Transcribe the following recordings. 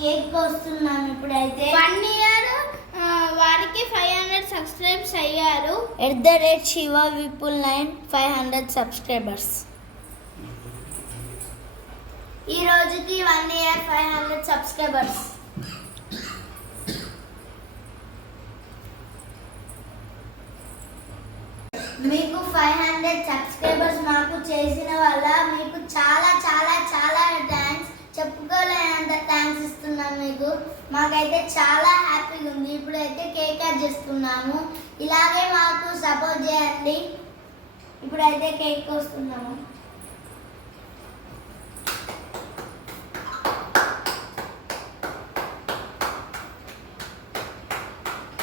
Cake కోస్తున్నాం ఇప్పుడైతే. 1 year వారికి 500 subscribes అయ్యారు. @Shiva9 500 subscribers. ఈ రోజుకి 1 year 500 సబ్స్క్రైబర్స్. మీకు 500 సబ్స్క్రైబర్స్ మాకు చేసిన వల్ల మీకు చాలా చాలా చాలా థ్యాంక్స్, చెప్పుకోలేనంత థ్యాంక్స్ ఇస్తున్నాం మీకు. మాకైతే చాలా హ్యాపీగా ఉంది. ఇప్పుడైతే కేక్ కట్ చేస్తున్నాము. ఇలాగే మాకు సపోర్ట్ చేయండి. ఇప్పుడైతే కేక్ కోస్తున్నాము.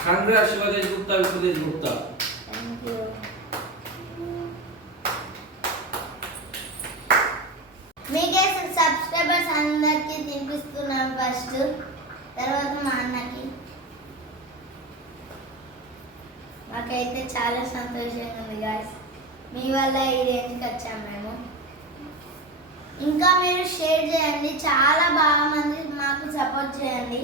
Congrats Shivadesh Gupta, Vishwadesh Gupta. Thank you. మీకే సబ్స్క్రైబర్స్ అందరికి తినిపిస్తున్నాం ఫస్ట్, తర్వాత మా అన్నకి. మాకైతే చాలా సంతోషంగా ఉంది గాయ్స్. మీ వల్ల ఈ రేంజ్కి వచ్చాము మేము. ఇంకా మీరు షేర్ చేయండి, చాలా బాగా మంది మాకు సపోర్ట్ చేయండి.